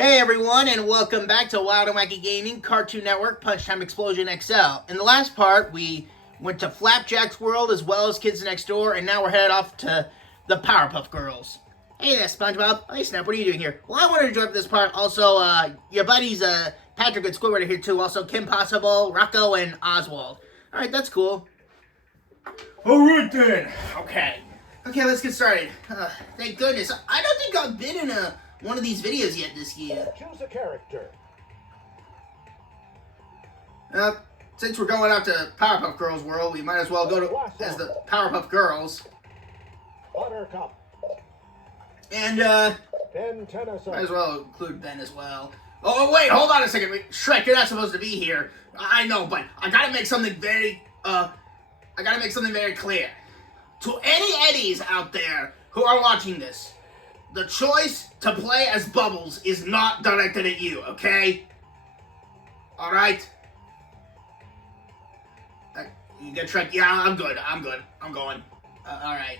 Hey everyone, and welcome back to Wild and Wacky Gaming, Cartoon Network, Punch Time Explosion XL. In the last part, we went to Flapjack's world as well as Kids Next Door, and now we're headed off to the Powerpuff Girls. Hey there, SpongeBob. Hey Snap, what are you doing here? Well, I wanted to join for this part. Also, your buddies, Patrick and Squidward are here too. Also, Kim Possible, Rocco, and Oswald. Alright, that's cool. Alright then. Okay, let's get started. Thank goodness. I don't think I've been in one of these videos yet this year. Choose a character. Since we're going out to Powerpuff Girls world, we might as well go to as the Powerpuff Girls. Buttercup. And Ben Tennyson. might as well include Ben as well. Oh wait, hold on a second. Wait, Shrek, you're not supposed to be here. I know, but I gotta make something very clear. To any Eddies out there who are watching this, the choice to play as Bubbles is not directed at you, okay? Alright? You get Shrek? Yeah, I'm good. I'm going. Alright.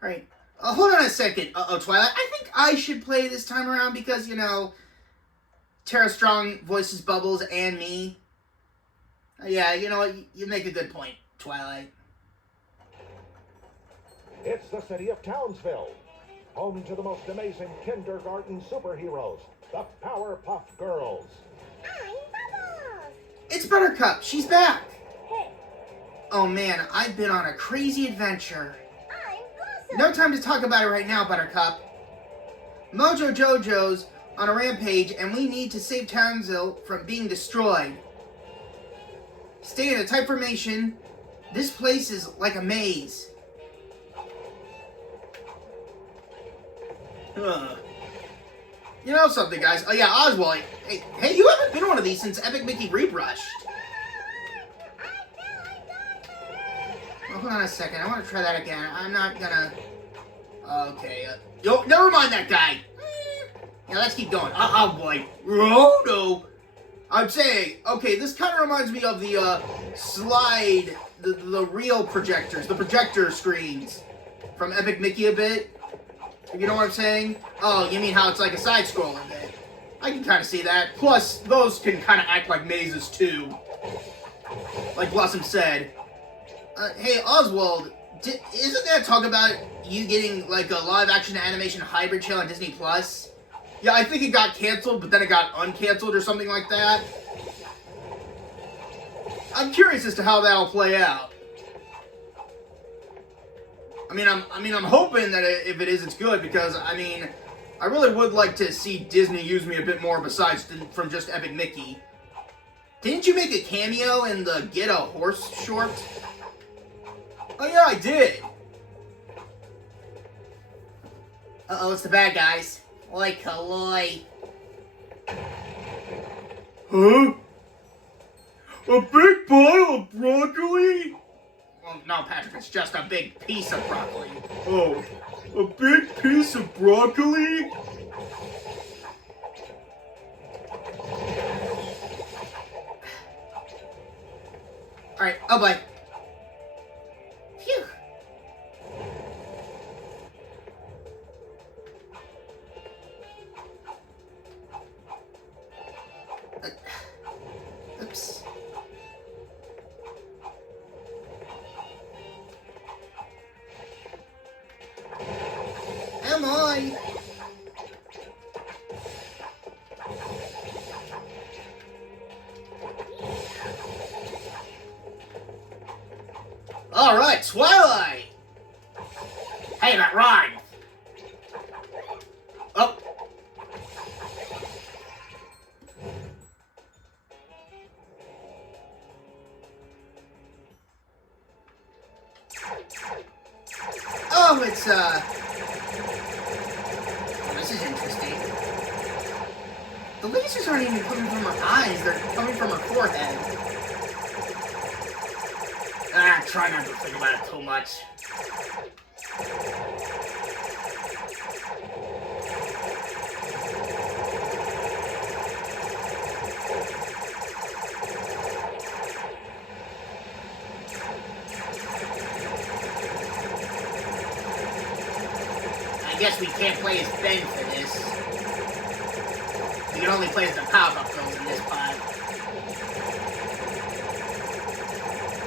Alright. Hold on a second, Twilight. I think I should play this time around because, you know, Tara Strong voices Bubbles and me. Yeah, you know what? You make a good point, Twilight. It's the city of Townsville, home to the most amazing kindergarten superheroes, the Powerpuff Girls. I'm Bubbles! It's Buttercup. She's back. Hey, Oh man, I've been on a crazy adventure. I'm Blossom! No time to talk about it right now, Buttercup. Mojo Jojo's on a rampage, and we need to save Townsville from being destroyed. Stay in a tight formation. This place is like a maze. You know something, guys? Oh yeah, Oswald. Hey, you haven't been on one of these since Epic Mickey Rebrushed. Oh, hold on a second. I want to try that again. I'm not gonna... Okay. Never mind that guy. Yeah, let's keep going. Oh boy. Oh no. I'm saying, okay, this kind of reminds me of the slide, the real projectors, the projector screens from Epic Mickey a bit. If you know what I'm saying? Oh, you mean how it's like a side-scroller bit. I can kind of see that. Plus, those can kind of act like mazes too. Like Blossom said. Hey, Oswald, isn't there talk about you getting like a live-action animation hybrid show on Disney Plus? Yeah, I think it got canceled, but then it got uncanceled or something like that. I'm curious as to how that'll play out. I'm hoping that if it is, it's good because I really would like to see Disney use me a bit more besides from just Epic Mickey. Didn't you make a cameo in the Get a Horse short? Oh yeah, I did. Uh-oh, it's the bad guys. Oi, Kaloi. Huh? A big bottle of broccoli? Well, no, Patrick, it's just a big piece of broccoli. Oh, a big piece of broccoli? Alright, oh boy. Phew. Oops. Come on. All right, Twilight. Hey, that rhyme. Oh. Oh, it's this is interesting. The lasers aren't even coming from her eyes, they're coming from her forehead. Try not to think about it too much. I guess we can't play as Ben for this. We can only play as the Powerpuff Girls in this part.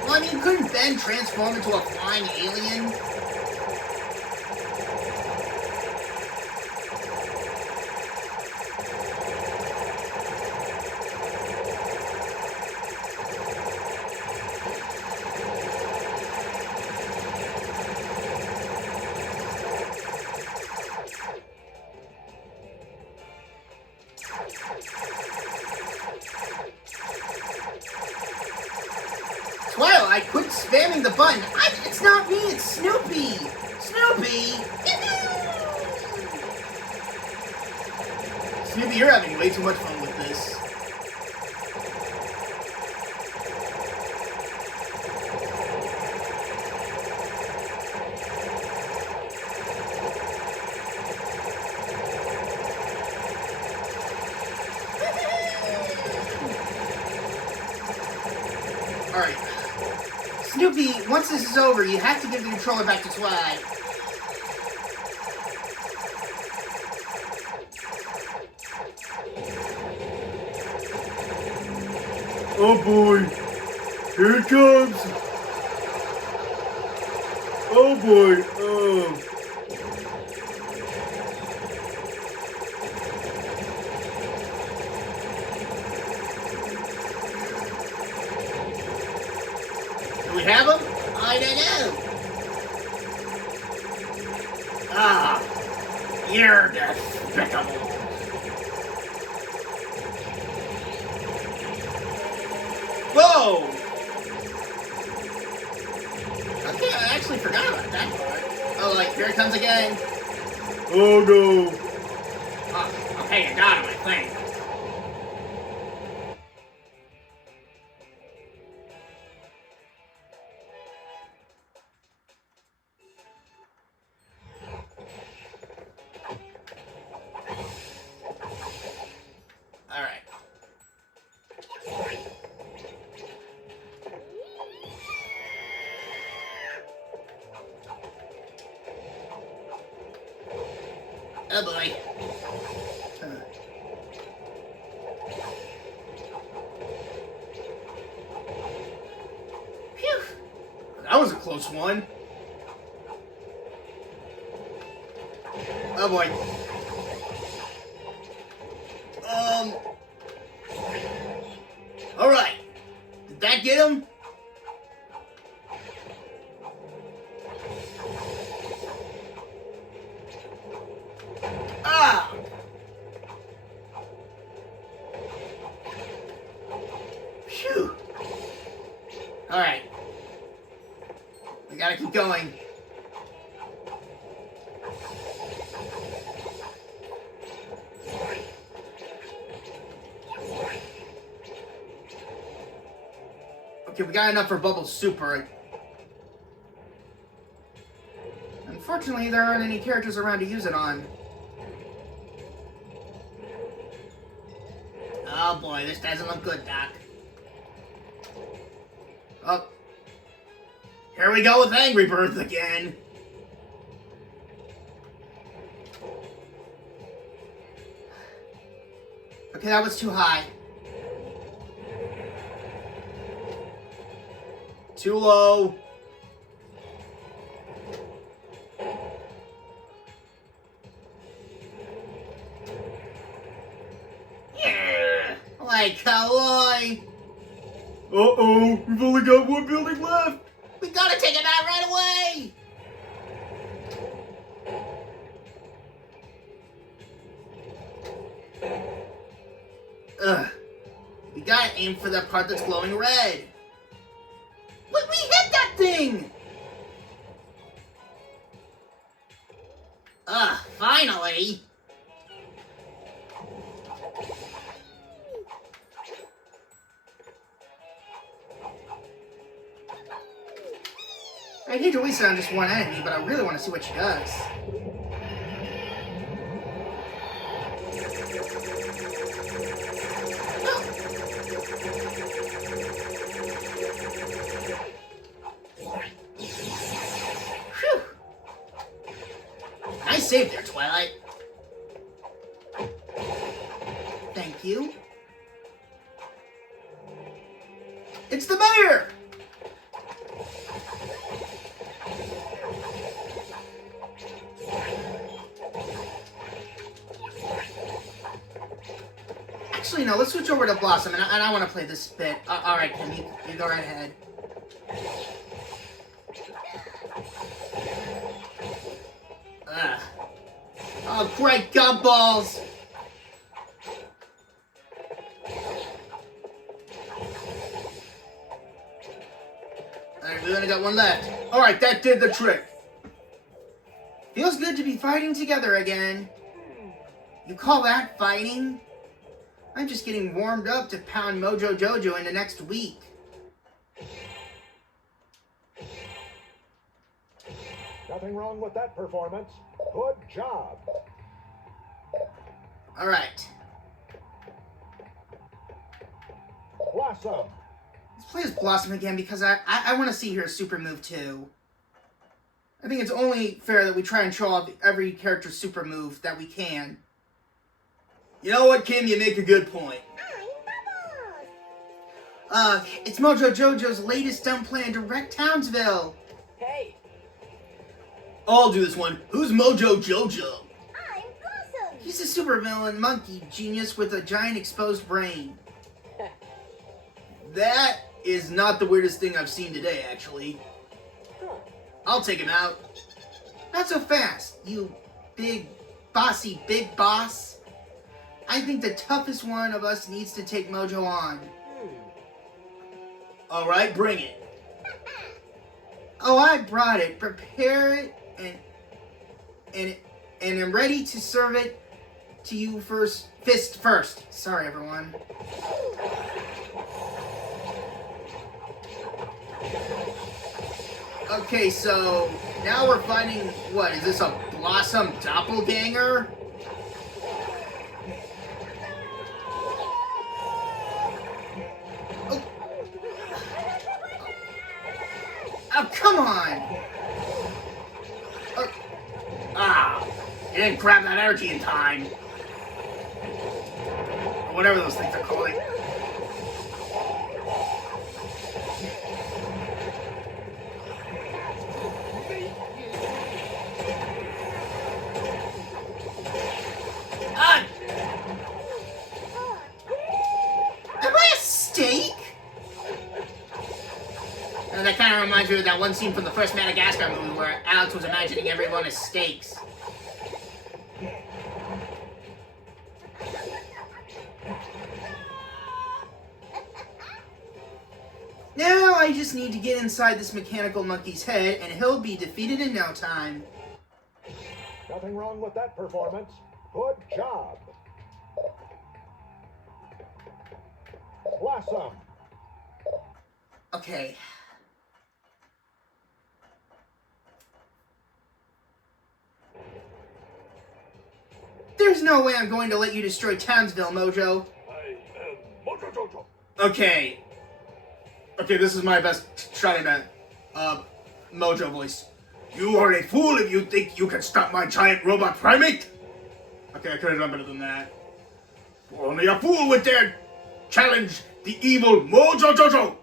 Well, I mean, couldn't Ben transform into a flying alien? Twilight, quit spamming the button. It's not me, it's Snoopy. Snoopy! Snoopy, you're having way too much fun with this. Alright. Snoopy, once this is over, you have to give the controller back to Twilight. Oh boy, here it comes. Oh boy, oh. Do we have him? I don't know. Ah, you're despicable. Whoa! Okay, I actually forgot about that part. Oh, like, here it comes again. Oh no. Oh, okay, I got him, I think. Alright. Oh boy. Phew. That was a close one. Oh boy. Alright. Did that get him? Ah! Phew. Alright. We gotta keep going. Okay, we got enough for Bubble Super. Unfortunately, there aren't any characters around to use it on. Oh boy, this doesn't look good, Doc. Oh. Here we go with Angry Birds again. Okay, that was too high. Too low. Yeah. Like kawaii. Uh-oh, we've only got one building left. We gotta take it out right away. Ugh. We gotta aim for that part that's glowing red. We hit that thing! Finally! I hate to waste it on just one enemy, but I really want to see what she does. Nice save there, Twilight. Thank you. It's the mayor! Actually, no, let's switch over to Blossom, and I want to play this bit. Alright, Kim, you go right ahead. Ugh. Oh, great gumballs! Alright, we only got one left. Alright, that did the trick. Feels good to be fighting together again. You call that fighting? I'm just getting warmed up to pound Mojo Jojo into next week. Nothing wrong with that performance. Good job. Alright. Blossom. Let's play as Blossom again because I want to see her super move too. I think it's only fair that we try and show off every character's super move that we can. You know what, Kim? You make a good point. I'm Bubbles. It's Mojo Jojo's latest stunt plan to wreck Townsville. Hey, I'll do this one. Who's Mojo Jojo? I'm Blossom. He's a supervillain monkey genius with a giant exposed brain. That is not the weirdest thing I've seen today, actually. I'll take him out. Not so fast, you big, bossy big boss. I think the toughest one of us needs to take Mojo on. Alright, bring it. Oh, I brought it. Prepare it and I'm ready to serve it to you fist first. Sorry, everyone. Okay, so now we're finding, what, is this a Blossom doppelganger? Oh, oh come on! You didn't grab that energy in time. Or whatever those things are called. Am I a steak? And that kind of reminds me of that one scene from the first Madagascar movie where Alex was imagining everyone as steaks. Now I just need to get inside this mechanical monkey's head and he'll be defeated in no time. Nothing wrong with that performance. Good job. Blossom. Okay. There's no way I'm going to let you destroy Townsville, Mojo. I am Mojo Jojo. Okay. Okay, this is my best shot at a Mojo voice. You are a fool if you think you can stop my giant robot primate. Okay, I could have done better than that. Only a fool would dare challenge the evil Mojo Jojo.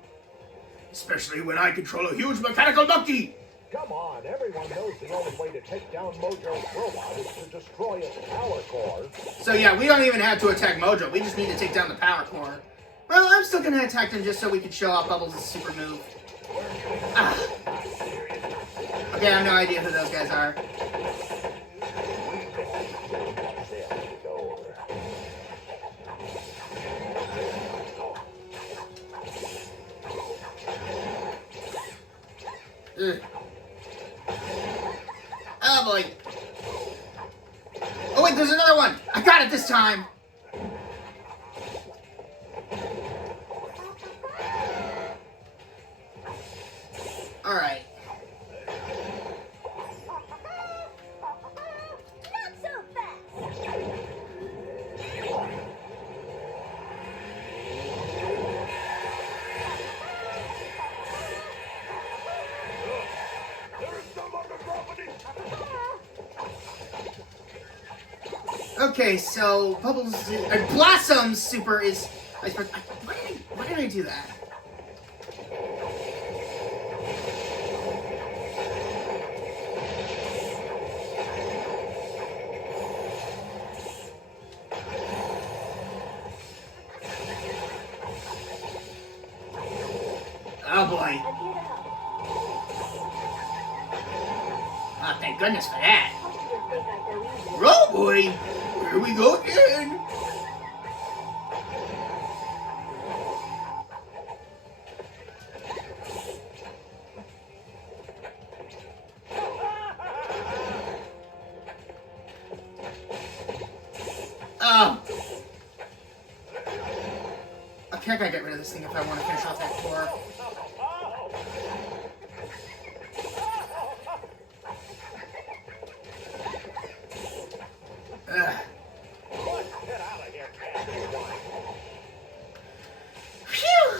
Especially when I control a huge mechanical monkey. Come on, everyone knows the only way to take down Mojo's robot is to destroy its power core. So yeah, we don't even have to attack Mojo. We just need to take down the power core. Well, I'm still gonna attack him just so we can show off Bubbles' super move. Ah. Okay, I have no idea who those guys are. Ugh. Oh boy. Oh wait, there's another one! I got it this time! Alright. Not so fast. There's some other property. Okay, so Bubbles, Blossom's super is. Why did I do that? Oh boy. I'm here to help. Oh, thank goodness for that. Hope you didn't think I'd go easy. Oh boy, here we go again. Oh. Okay, I gotta get rid of this thing if I want to finish off that core. Ugh. Get out of here, cat. Phew.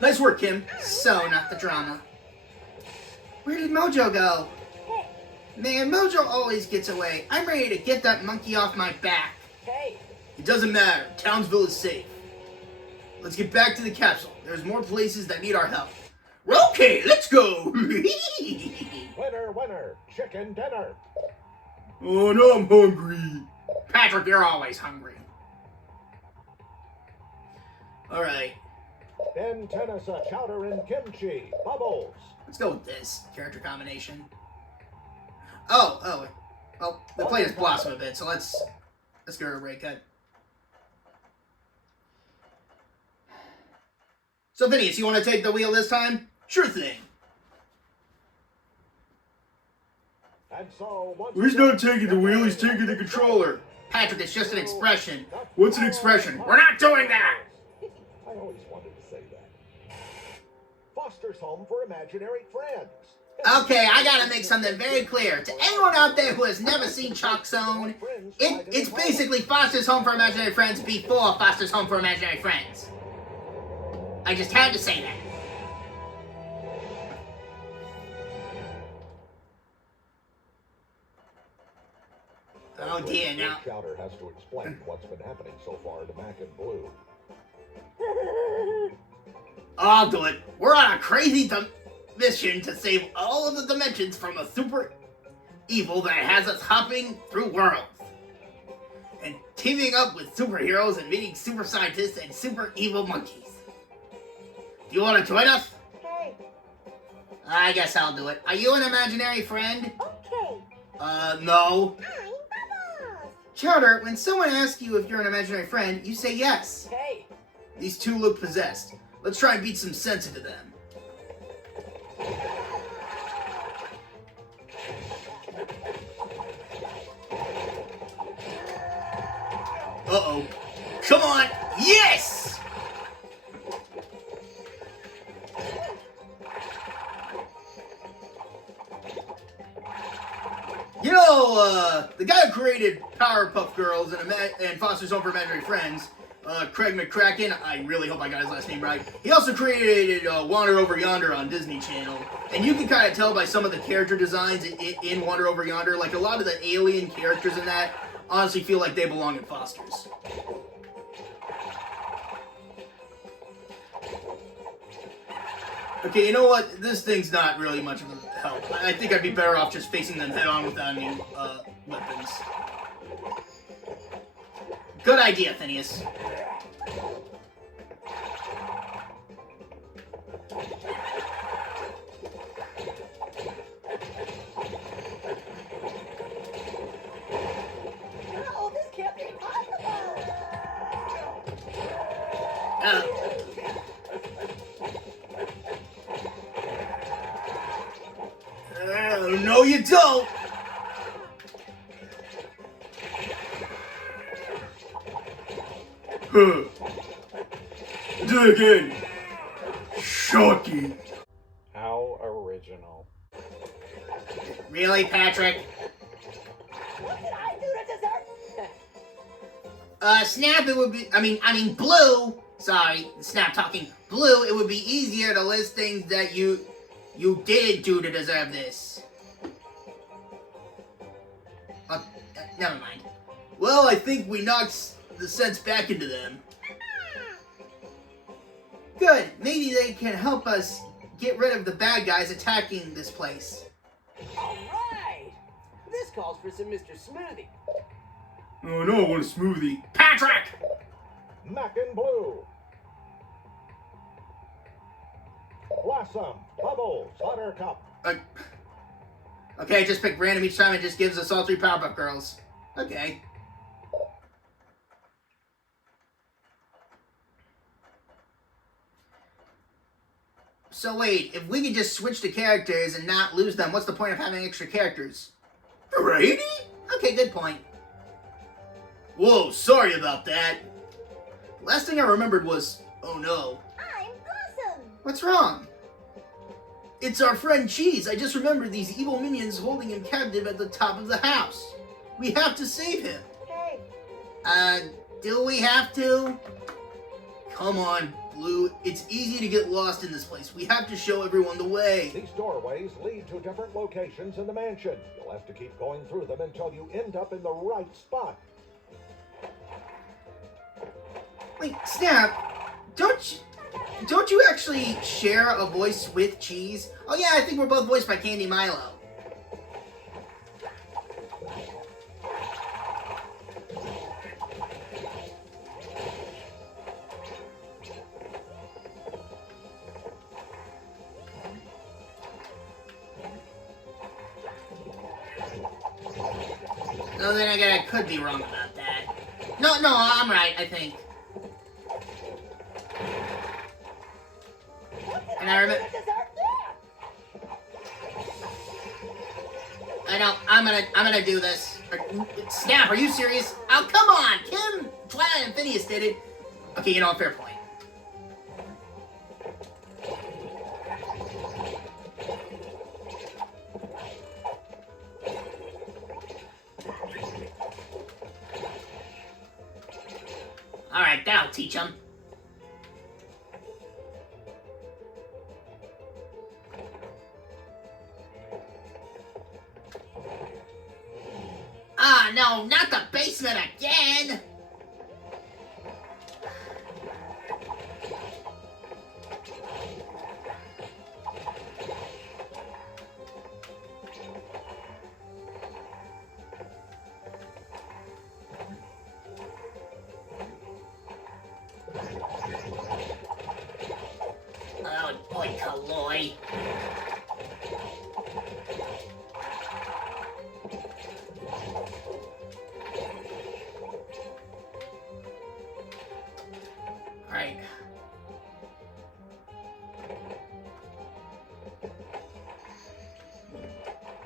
Nice work, Kim. So, not the drama. Where did Mojo go? Hey, Man, Mojo always gets away. I'm ready to get that monkey off my back. hey. It doesn't matter. Townsville is safe. Let's get back to the capsule. There's more places that need our help. Okay, let's go. Winner, winner, chicken dinner. Oh, now I'm hungry. Patrick, you're always hungry. All right, In tennis, a chowder and kimchi. Bubbles. let's go with this character combination. Oh, well, they played as Blossom a bit, so let's give her a break cut. So, Phineas, you want to take the wheel this time? Sure thing. And so, once He's not taking the wheel, he's taking the controller. Patrick, it's just an expression. What's an expression? We're not doing that! I always wanted to say that. Foster's home for imaginary friends. Okay, I gotta make something very clear. To anyone out there who has never seen Chalk Zone, it's basically Foster's Home for Imaginary Friends before Foster's Home for Imaginary Friends. I just had to say that. Oh dear, now. Chowder has to explain what's been happening so far to Mac and Blue. I'll do it. We're on a crazy mission to save all of the dimensions from a super evil that has us hopping through worlds. And teaming up with superheroes and meeting super scientists and super evil monkeys. Do you want to join us? Hey. I guess I'll do it. Are you an imaginary friend? Okay. No. I'm Bubbles. Chowder, when someone asks you if you're an imaginary friend, you say yes. Hey. These two look possessed. Let's try and beat some sense into them. Uh-oh. Come on! Yes! You know, the guy who created Powerpuff Girls and Foster's Home for Imaginary Friends, Craig McCracken, I really hope I got his last name right. He also created Wander Over Yonder on Disney Channel. And you can kind of tell by some of the character designs in Wander Over Yonder, like a lot of the alien characters in that honestly feel like they belong in Foster's. Okay, you know what? This thing's not really much of a help. I think I'd be better off just facing them head on without any weapons. Good idea, Phineas. No, this can't be possible. No, you don't. Huh. Do it again. Shocking. How original. Really, Patrick? What did I do to deserve? Snap, it would be, I mean, Blue, sorry, Snap talking, Blue, it would be easier to list things that you didn't do to deserve this. never mind. Well, I think we knocked the sense back into them. Good. Maybe they can help us get rid of the bad guys attacking this place. All right. This calls for some Mr. Smoothie. Oh no, I want a smoothie. Patrick! Mac and Blue. Blossom, Bubbles, Buttercup. Okay, just pick random each time and just gives us all 3 Powerpuff Girls. Okay. So wait, if we could just switch the characters and not lose them, what's the point of having extra characters? Variety? Okay, good point. Whoa, sorry about that. Last thing I remembered was, oh no. I'm Blossom. What's wrong? It's our friend Cheese. I just remembered these evil minions holding him captive at the top of the house. We have to save him. Hey. Do we have to? Come on, Blue. It's easy to get lost in this place. We have to show everyone the way. These doorways lead to different locations in the mansion. You'll have to keep going through them until you end up in the right spot. Wait, Snap. Don't you actually share a voice with Cheese? Oh yeah, I think we're both voiced by Candy Milo. No, then again, I could be wrong about that. No, I'm right, I think. And I remember. I know. I'm gonna do this. Snap, are you serious? Oh, come on! Kim, Twilight, and Phineas did it. Okay, you know, fair point. Alright, that'll teach him. Ah, no, not the basement again! Oh, boy, Kaloy. Alright.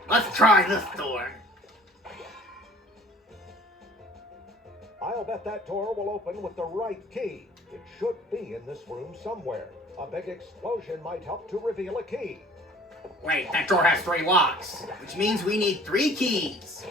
Let's try this door. I'll bet that door will open with the right key. It should be in this room somewhere. A big explosion might help to reveal a key. Wait, that door has 3 locks, which means we need 3 keys.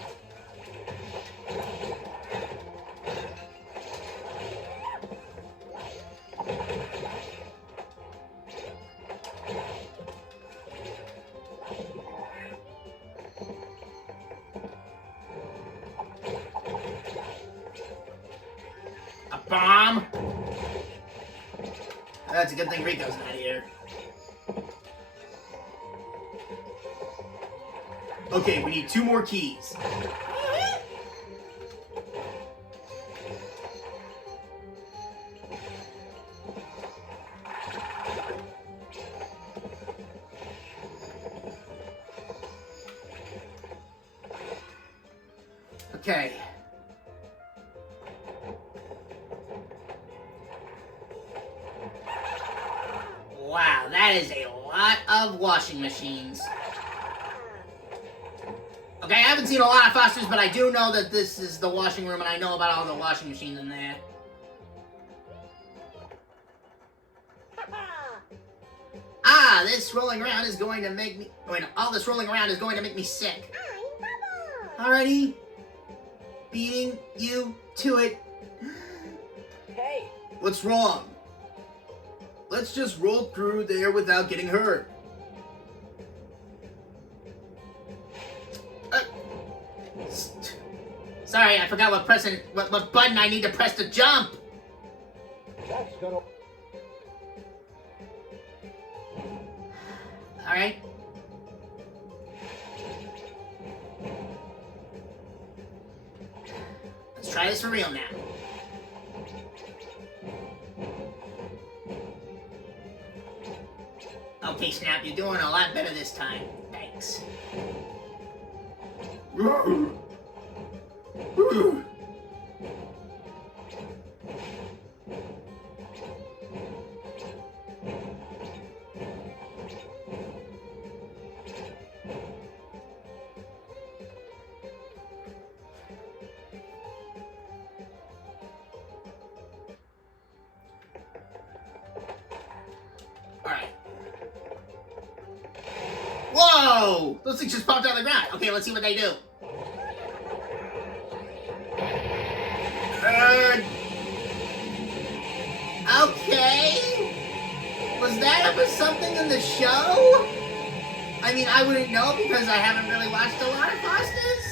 A bomb? That's a good thing Rico's not here. Okay, we need 2 more keys. Okay. Wow, that is a lot of washing machines. Okay, I haven't seen a lot of Fosters, but I do know that this is the washing room, and I know about all the washing machines in there. Ah, this rolling around is going to make me... Wait, all this rolling around is going to make me sick. Alrighty. Beating you to it. Hey. What's wrong? Let's just roll through there without getting hurt. Sorry, I forgot what button I need to press to jump. That's gonna... Alright. Let's try this for real now. Okay, Snap, you're doing a lot better this time. Thanks. Alright. Whoa! Those things just popped out of the ground. Okay, let's see what they do. Okay. Was that ever something in the show? I mean, I wouldn't know because I haven't really watched a lot of Fosters.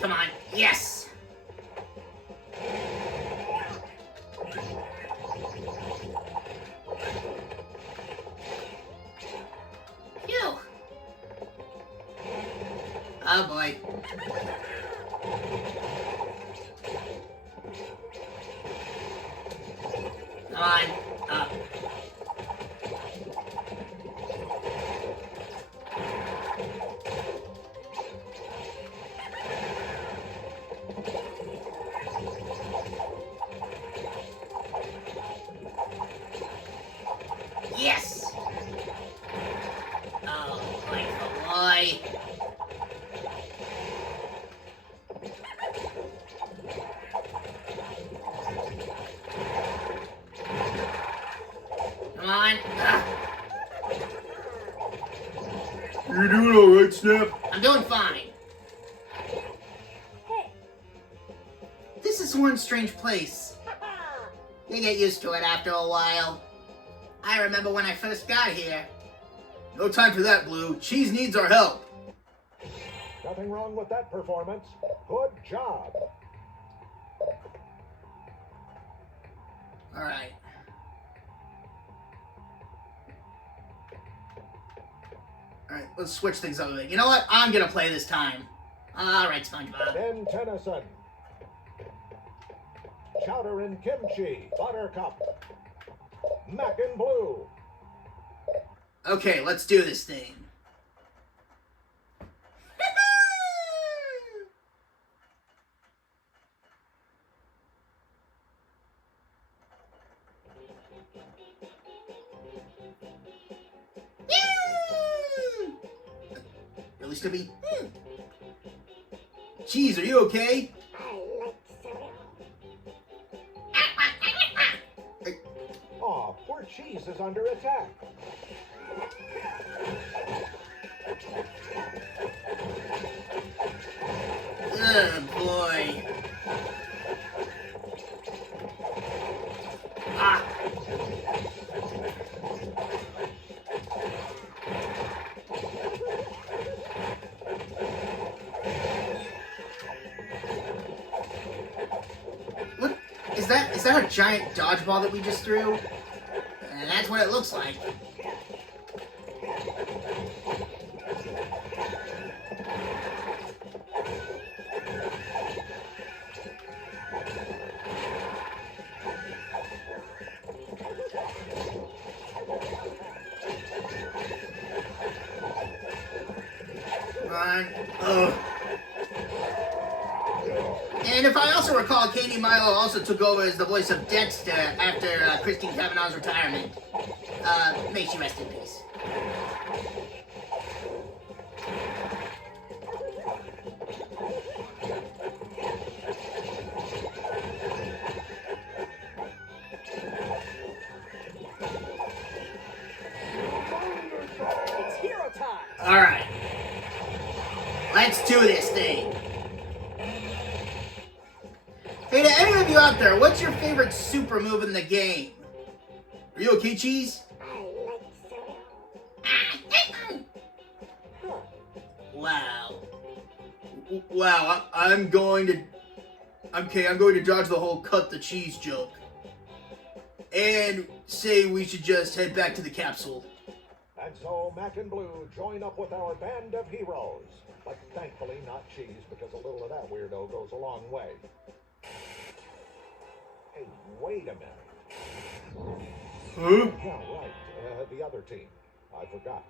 Come on. Yes! Phew. Oh boy. Come on. Up. Yes! Oh, rightful boy. Come on. You're doing alright, Snap? I'm doing fine. This is one strange place. You get used to it after a while. I remember when I first got here. No time for that, Blue. Cheese needs our help. Nothing wrong with that performance. Good job. Alright. Alright, let's switch things up a bit. You know what? I'm gonna play this time. Alright, SpongeBob. Ben Tennyson. Chowder and kimchi. Buttercup. Mac and Blue. Okay, let's do this thing. Really, Stubby? Cheese, are you okay? Aw, poor Cheese is under attack. Oh boy. Ah. What is that? Is that a giant dodgeball that we just threw? And that's what it looks like. Ugh. And if I also recall, Katie Milo also took over as the voice of Dexter after Christine Cavanaugh's retirement. May she rest in peace. It's hero time! Alright. Let's do this thing. Hey, to any of you out there, what's your favorite super move in the game? Are you okay, Cheese? Wow. Wow, I'm going to... Okay, I'm going to dodge the whole cut the cheese joke. And say we should just head back to the capsule. And so Mac and Blue join up with our band of heroes. But thankfully not Cheese, because a little of that weirdo goes a long way. Hey, wait a minute. Huh? Yeah, right. The other team. I forgot.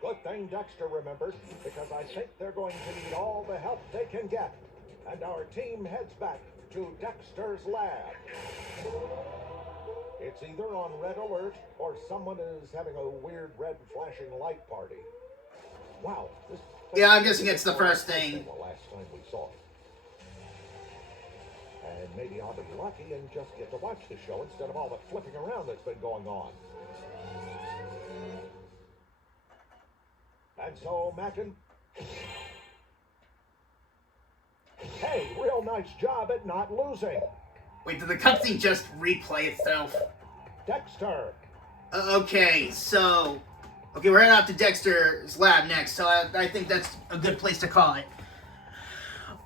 Good thing Dexter remembered, because I think they're going to need all the help they can get. And our team heads back to Dexter's lab. It's either on red alert or someone is having a weird red flashing light party. Wow. Yeah, I'm guessing it's the first thing. The last time we saw it. And maybe I'll be lucky and just get to watch the show instead of all the flipping around that's been going on. And so, Mackin. Hey, real nice job at not losing. Wait, did the cutscene just replay itself? Dexter. Okay, so... Okay, we're heading out to Dexter's lab next, so I think that's a good place to call it.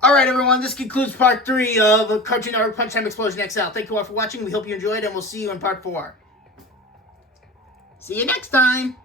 Alright, everyone, this concludes part 3 of Cartoon Network Punch Time Explosion XL. Thank you all for watching. We hope you enjoyed, and we'll see you in part 4. See you next time!